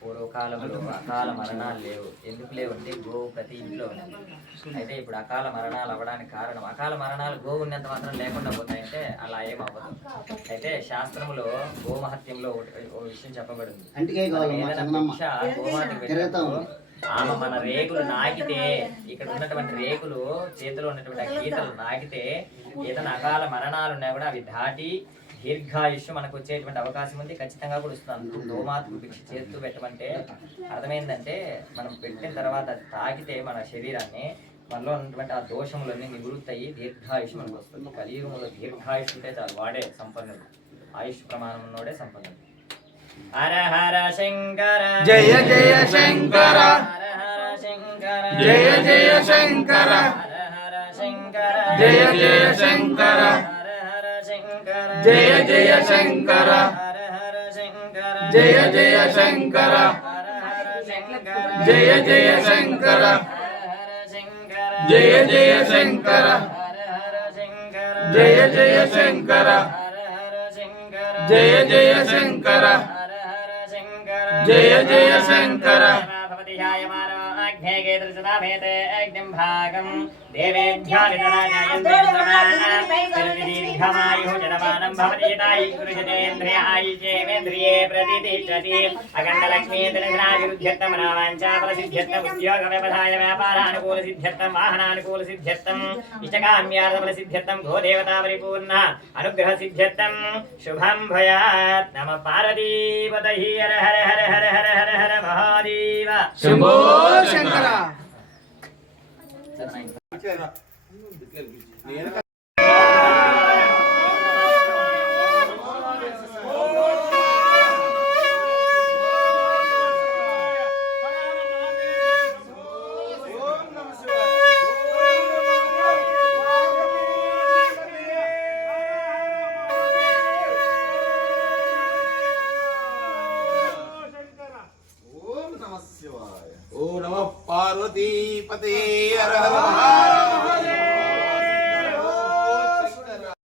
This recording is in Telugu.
పూర్వకాలంలో అకాల మరణాలు లేవు. ఎందుకు లేవు అంటే గోవు ప్రతి ఇంట్లో ఉంది. అయితే ఇప్పుడు అకాల మరణాలు అవ్వడానికి కారణం, అకాల మరణాలు గోవు ఉన్నంత మాత్రం లేకుండా పోతాయంటే అలా ఏం అవ్వదు. అయితే శాస్త్రములో గోమహత్యంలో ఒక విషయం చెప్పబడింది. ఆమె మన రేకులు నాకితే, ఇక్కడ ఉన్నటువంటి రేకులు చేతిలో ఉన్నటువంటి గీతలు నాకితే ఏదైనా అకాల మరణాలు ఉన్నా కూడా అవి దాటి దీర్ఘాయుష్యం మనకు వచ్చేటువంటి అవకాశం ఉంది. ఖచ్చితంగా కూడా వస్తుంది. గోమాతకు భిక్ష చేస్తూ పెట్టమంటే అర్థమైందంటే మనం పెట్టిన తర్వాత అది తాకితే మన శరీరాన్ని, మనలో ఉన్నటువంటి ఆ దోషములన్నీ నివృత్తాయి, దీర్ఘాయుష్యం మనకు వస్తుంది. కలియుగంలో దీర్ఘాయుష్ ఉంటే చాలు, వాడే సంపన్నుడు. ఆయుష్ ప్రమాణం ఉన్నోడే సంపన్నుడు. హర హర శంకర జయ జయ శంకర, హర హర శంకర జయ జయ శంకర, హర హర శంకర జయ జయ శంకర, జయ జయ శంకర, జయ జయ శంకర, జయ జయ శంకర, జయ జయ శంకర, జయ జయ శంకర, జయ జయ శంకర, జయ జయ శంకర. అఖండలక్ష్మీంద్రనాభివృద్ధ్యర్థం రామాంచాఫలసిద్ధ్యర్థం ఉద్యోగవ్యవసాయ వ్యాపారానుకూలసిద్ధ్యర్థం వాహనానుకూలసిద్ధ్యర్థం ఇష్టకామ్యార్థఫలసిద్ధ్యర్థం గోదేవతా పరిపూర్ణ అనుగ్రహసిద్ధ్యర్థం శుభం భయాత్. నమ పార్వతీపతయే. హర హర హర హర హర హర హర మహాదేవ. శంభో శంకర. ఓం నమః పార్వతీపతే. హర హర